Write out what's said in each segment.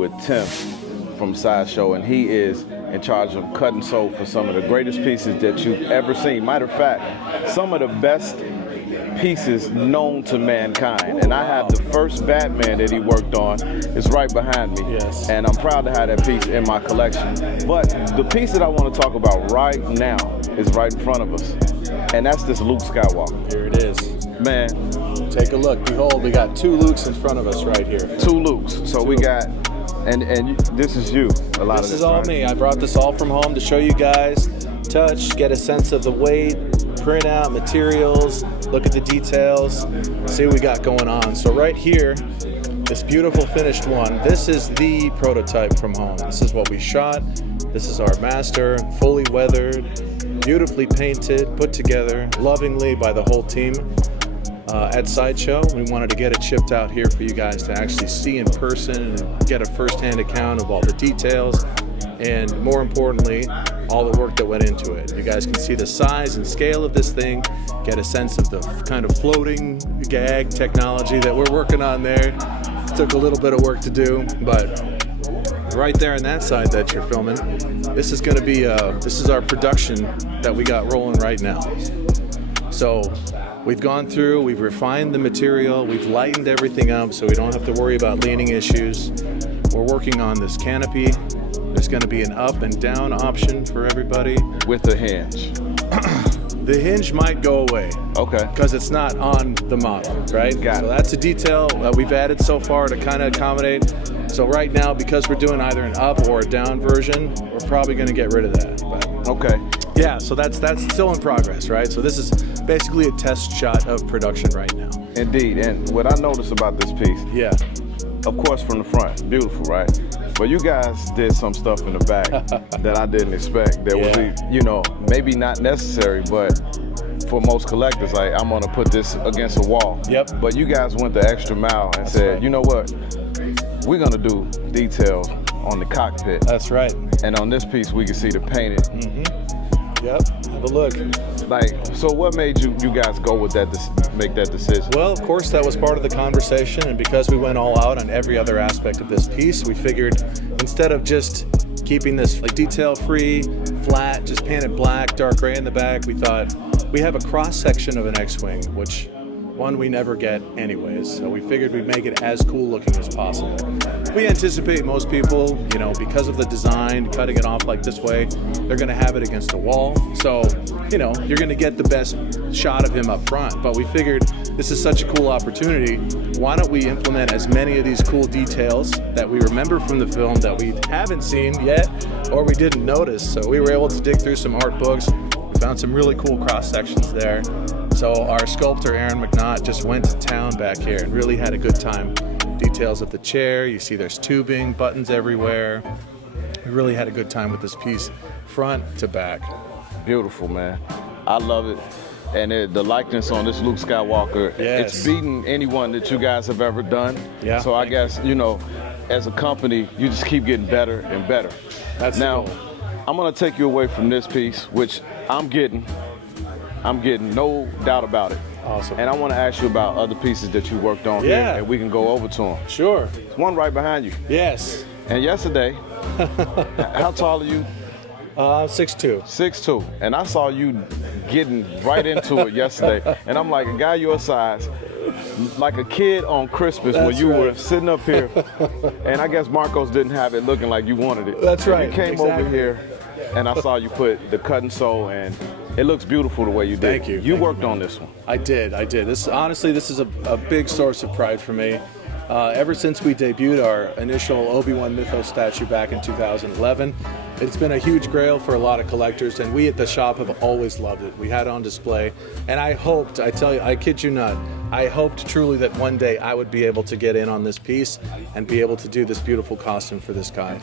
with Tim from Sideshow, and he is in charge of cut and sew for some of the greatest pieces that you've ever seen. Matter of fact, some of the best pieces known to mankind. And I have the first Batman that he worked on. It's right behind me. Yes. And I'm proud to have that piece in my collection. But the piece that I want to talk about right now is right in front of us. And that's this Luke Skywalker. Here it is. Man. Take a look. Behold, we got two Lukes in front of us right here. Two Lukes. So we got, and this is you. This is all me. I brought this all from home to show you guys, touch, get a sense of the weight, print out materials, look at the details, see what we got going on. So right here, this beautiful finished one, this is the prototype from home. This is what we shot. This is our master, fully weathered, beautifully painted, put together lovingly by the whole team at Sideshow. We wanted to get it shipped out here for you guys to actually see in person and get a first-hand account of all the details, and more importantly, all the work that went into it. You guys can see the size and scale of this thing, get a sense of the kind of floating gag technology that we're working on there. It took a little bit of work to do, but right there on that side that you're filming, this is going to be this is our production that we got rolling right now. So we've gone through, we've refined the material, we've lightened everything up so we don't have to worry about leaning issues. We're working on this canopy. There's going to be an up and down option for everybody. With the hinge. The hinge might go away. Okay. Because it's not on the model, right? Got it. So that's a detail that we've added so far to kind of accommodate. So right now, because we're doing either an up or a down version, we're probably going to get rid of that. But okay. yeah, so that's still in progress, right? So this is basically a test shot of production right now. Indeed, and what I noticed about this piece, yeah, of course from the front, beautiful, right? But you guys did some stuff in the back that I didn't expect. That was, you know, maybe not necessary, but for most collectors, like, I'm gonna put this against a wall. Yep. But you guys went the extra mile and said, right. You know what? We're gonna do detail on the cockpit. That's right. And on this piece, we can see the painted. Mm-hmm. Yep. Have a look. Like, so what made you guys go with that, make that decision? Well, of course, that was part of the conversation, and because we went all out on every other aspect of this piece, we figured instead of just keeping this like detail-free, flat, just painted black, dark gray in the back, we thought we have a cross-section of an X-Wing, which one we never get anyways, so we figured we'd make it as cool looking as possible. We anticipate most people, you know, because of the design, cutting it off like this way, they're gonna have it against a wall. So, you know, you're gonna get the best shot of him up front. But we figured this is such a cool opportunity. Why don't we implement as many of these cool details that we remember from the film that we haven't seen yet, or we didn't notice. So we were able to dig through some art books. We found some really cool cross sections there. So our sculptor, Aaron McNaught, just went to town back here and really had a good time. Details of the chair, you see there's tubing, buttons everywhere. We really had a good time with this piece, front to back. Beautiful, man. I love it. And the likeness on this Luke Skywalker, yes. It's beating anyone that you guys have ever done. Yeah. So I guess, you know, as a company, you just keep getting better and better. That's now, cool. I'm gonna take you away from this piece, which I'm getting no doubt about it. Awesome. And I want to ask you about other pieces that you worked on here, and we can go over to them. Sure. There's one right behind you. Yes. And yesterday, how tall are you? 6'2". 6'2", and I saw you getting right into it yesterday, and I'm like, a guy your size, like a kid on Christmas. That's when you were sitting up here, and I guess Marcos didn't have it looking like you wanted it. That's right. You came over here, and I saw you put the cut and sew, and it looks beautiful the way you did. Thank you. You worked on this one. I did. This is a big source of pride for me. Ever since we debuted our initial Obi-Wan Mythos statue back in 2011, it's been a huge grail for a lot of collectors, and we at the shop have always loved it. We had it on display, and I hoped, I tell you, I kid you not, I hoped truly that one day I would be able to get in on this piece and be able to do this beautiful costume for this guy.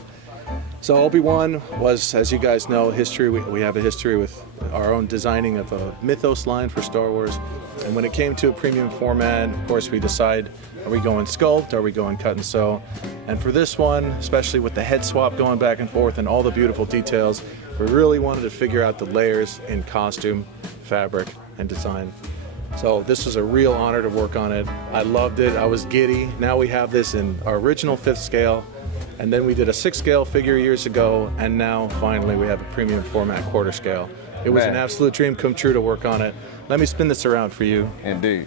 So Obi-Wan was, as you guys know, history. We have a history with our own designing of a Mythos line for Star Wars. And when it came to a premium format, of course, we decide, are we going sculpt? Are we going cut and sew? And for this one, especially with the head swap going back and forth and all the beautiful details, we really wanted to figure out the layers in costume, fabric, and design. So this was a real honor to work on it. I loved it. I was giddy. Now we have this in our original 5th scale, And then we did a 6-scale figure years ago, and now finally we have a premium format quarter scale. It was an absolute dream come true to work on it. Let me spin this around for you. Indeed.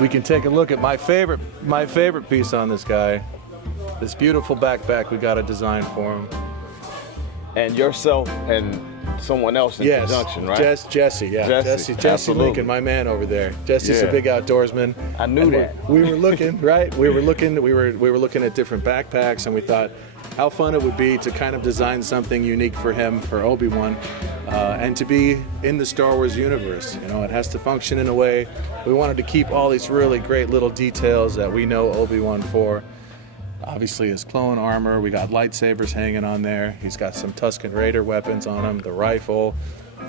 We can take a look at my favorite piece on this guy. This beautiful backpack we got a design for him. And yourself and someone else in conjunction, right? Jesse Absolutely. Lincoln, my man over there. Jesse's a big outdoorsman. I knew that. We were looking, right? We were looking at different backpacks, and we thought how fun it would be to kind of design something unique for him, for Obi-Wan, and to be in the Star Wars universe. You know, it has to function in a way. We wanted to keep all these really great little details that we know Obi-Wan for. Obviously his clone armor, we got lightsabers hanging on there. He's got some Tusken Raider weapons on him, the rifle,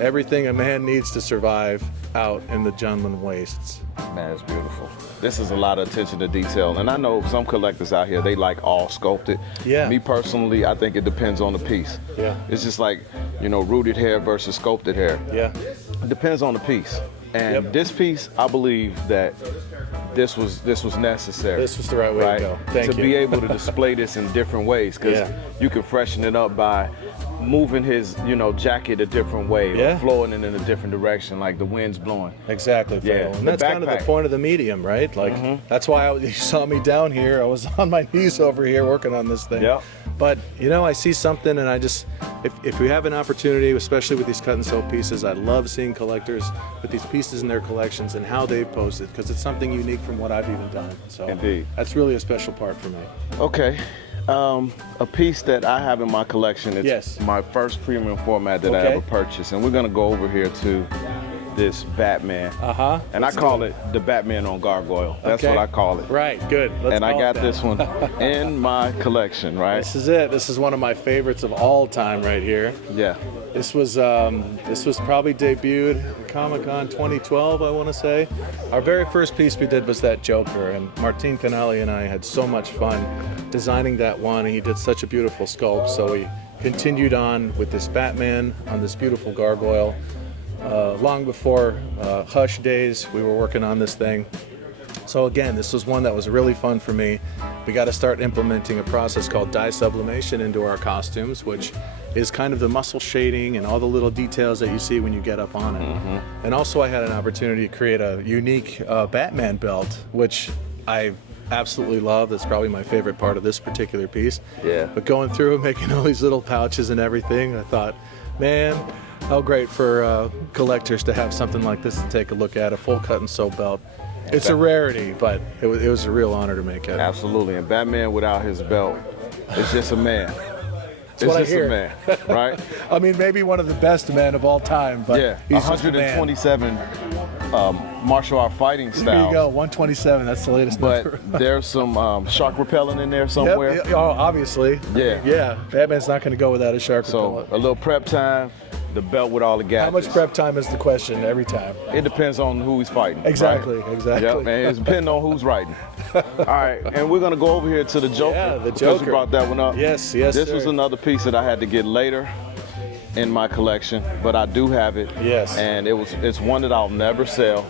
everything a man needs to survive out in the Junlin wastes. Man, it's beautiful. This is a lot of attention to detail. And I know some collectors out here, they like all sculpted. Yeah. Me personally, I think it depends on the piece. Yeah. It's just like, you know, rooted hair versus sculpted hair. Yeah. It depends on the piece. And this piece, I believe that this was necessary. This was the right way to go. Thank you. To be able to display this in different ways, because you can freshen it up by moving his, you know, jacket a different way, or flowing it in a different direction, like the wind's blowing. Exactly, Fable. And that's kind of the point of the medium, right? Like, that's why you saw me down here. I was on my knees over here working on this thing. Yeah. But, you know, I see something, and I just, if we have an opportunity, especially with these cut and sew pieces, I love seeing collectors with these pieces in their collections and how they've posed it, because it's something unique from what I've even done. So Indeed. That's really a special part for me. Okay. A piece that I have in my collection, it's my first premium format that I ever purchased, and we're gonna go over here to this Batman. And I call it the Batman on Gargoyle. That's what I call it. Right, good. And I got this one in my collection, right? This is it. This is one of my favorites of all time right here. Yeah. This was probably debuted at Comic-Con 2012, I want to say. Our very first piece we did was that Joker, and Martin Canali and I had so much fun designing that one, and he did such a beautiful sculpt, so we continued on with this Batman on this beautiful gargoyle. Long before Hush days, we were working on this thing. So again, this was one that was really fun for me. We got to start implementing a process called dye sublimation into our costumes, which is kind of the muscle shading and all the little details that you see when you get up on it. And also I had an opportunity to create a unique Batman belt, which I absolutely love. That's probably my favorite part of this particular piece. Yeah. But going through and making all these little pouches and everything, I thought, man, how great for collectors to have something like this to take a look at, a full cut and sew belt. It's a rarity, but it was a real honor to make it. Absolutely. And Batman without his belt is just a man. That's what I just hear. a man, right? I mean, maybe one of the best men of all time, but he's 127 martial art fighting styles. There you go, 127. That's the latest number. But there's some shark repellent in there somewhere. Yep. Oh, obviously. Yeah. Batman's not going to go without a shark repellent. So a little prep time. The belt with all the gadgets. How much prep time is the question every time? It depends on who he's fighting. Exactly, right? exactly. Yep, man. It's depending on who's writing. All right, and we're gonna go over here to the Joker. Yeah, the because Joker. you brought that one up. Yes, This was another piece that I had to get later in my collection, but I do have it. Yes. And it's one that I'll never sell.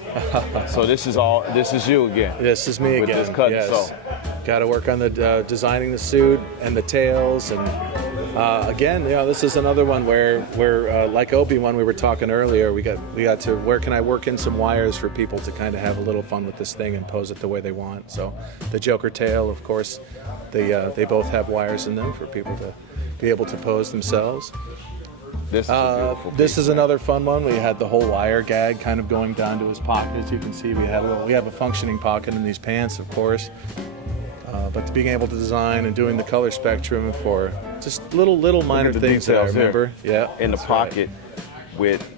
So this is you again. This is me with again. This cut and sew. Got to work on the designing the suit and the tails, and again, you know, this is another one where like Obi-Wan we were talking earlier, we got to where can I work in some wires for people to kind of have a little fun with this thing and pose it the way they want. So the Joker tail, of course, they both have wires in them for people to be able to pose themselves. This is a beautiful piece. This is another fun one. We had the whole wire gag kind of going down to his pocket. As you can see, we have a functioning pocket in these pants, of course. But being able to design and doing the color spectrum for just little minor things that I remember. Yeah, in the pocket with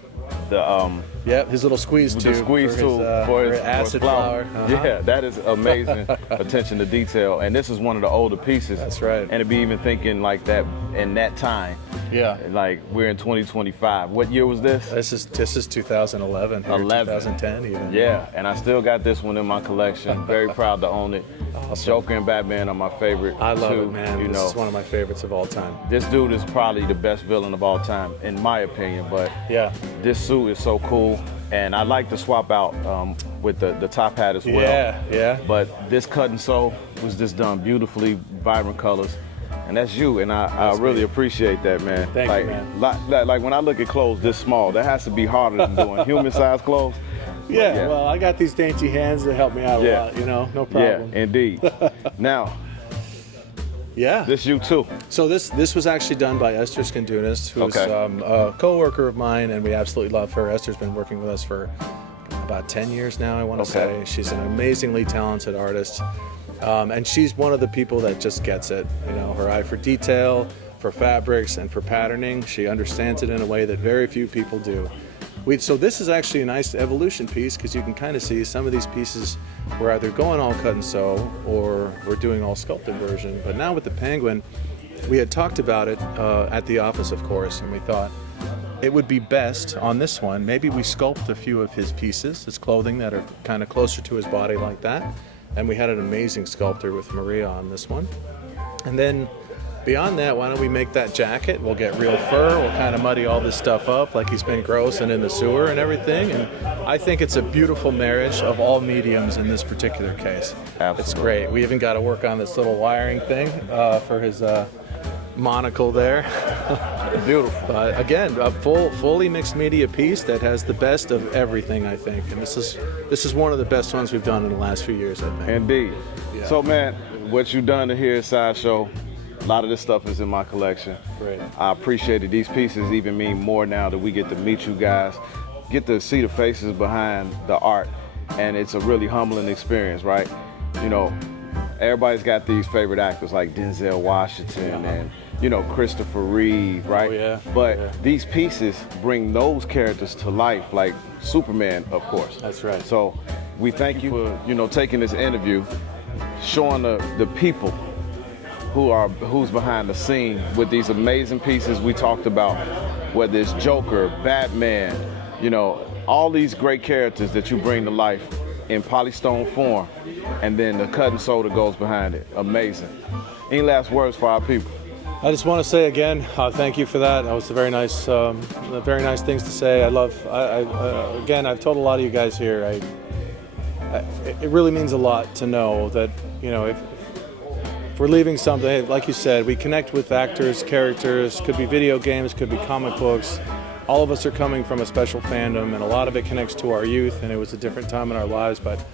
the his little squeeze tube. The squeeze tool for his acid flower. Yeah, that is amazing attention to detail. And this is one of the older pieces. That's right. And to be even thinking like that in that time. Yeah. Like we're in 2025. What year was this? This is 2011. 2010 even. Yeah, and I still got this one in my collection. Very proud to own it. Awesome. Joker and Batman are my favorite. I love too, it, man. You This know, is one of my favorites of all time. this dude is probably the best villain of all time, in my opinion. But Yeah. this suit is so cool, and I like to swap out with the top hat as well. Yeah. But this cut and sew was just done beautifully, vibrant colors. And that's you, and I really appreciate that, man. Thank like, you, man. Like when I look at clothes this small, that has to be harder than doing human-sized clothes. Yeah, well, I got these dainty hands that help me out a lot, you know, no problem. Yeah, indeed. Now, this you too. So this was actually done by Esther Skandunas, who's a co-worker of mine, and we absolutely love her. Esther's been working with us for about 10 years now, I want to say. She's an amazingly talented artist, and she's one of the people that just gets it. You know, her eye for detail, for fabrics, and for patterning. She understands it in a way that very few people do. So this is actually a nice evolution piece, because you can kind of see some of these pieces we're either going all cut and sew or we're doing all sculpted version. But now with the Penguin, we had talked about it at the office, of course, and we thought it would be best on this one, maybe we sculpt a few of his pieces, his clothing that are kind of closer to his body like that. And we had an amazing sculptor with Maria on this one. And then beyond that, why don't we make that jacket? We'll get real fur. We'll kind of muddy all this stuff up like he's been gross and in the sewer and everything. And I think it's a beautiful marriage of all mediums in this particular case. Absolutely. It's great. We even got to work on this little wiring thing for his monocle there. Beautiful. Again, a fully mixed media piece that has the best of everything, I think. And this is one of the best ones we've done in the last few years, I think. Indeed. Yeah. So, man, what you've done here at Sideshow, a lot of this stuff is in my collection. Great. I appreciate it. These pieces even mean more now that we get to meet you guys, get to see the faces behind the art, and it's a really humbling experience, right? You know, everybody's got these favorite actors like Denzel Washington and, you know, Christopher Reeve, right? Oh, yeah. But these pieces bring those characters to life, like Superman, of course. That's right. So we thank you for, you know, taking this interview, showing the people who's behind the scene with these amazing pieces we talked about, whether it's Joker, Batman, you know, all these great characters that you bring to life in polystone form, and then the cut and sew that goes behind it. Amazing. Any last words for our people? I just want to say again, thank you for that. That was very nice things to say. Again, I've told a lot of you guys here, it really means a lot to know that, you know, if we're leaving something, like you said, we connect with actors, characters, could be video games, could be comic books. All of us are coming from a special fandom, and a lot of it connects to our youth, and it was a different time in our lives, but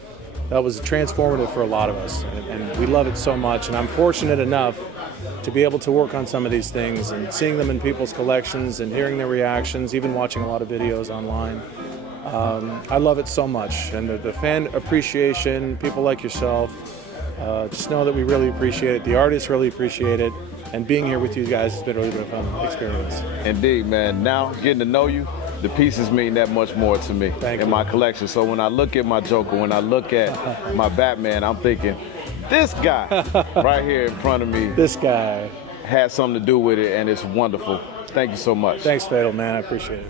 that was transformative for a lot of us, and we love it so much. And I'm fortunate enough to be able to work on some of these things and seeing them in people's collections and hearing their reactions, even watching a lot of videos online. I love it so much, and the fan appreciation, people like yourself, just know that we really appreciate it. The artists really appreciate it, and being here with you guys has been really been a fun experience. Indeed, man. Now getting to know you, the pieces mean that much more to me in my collection. So when I look at my Joker, when I look at my Batman, I'm thinking, this guy right here in front of me, this guy has something to do with it, and it's wonderful. Thank you so much. Thanks, Fatal, man. I appreciate it.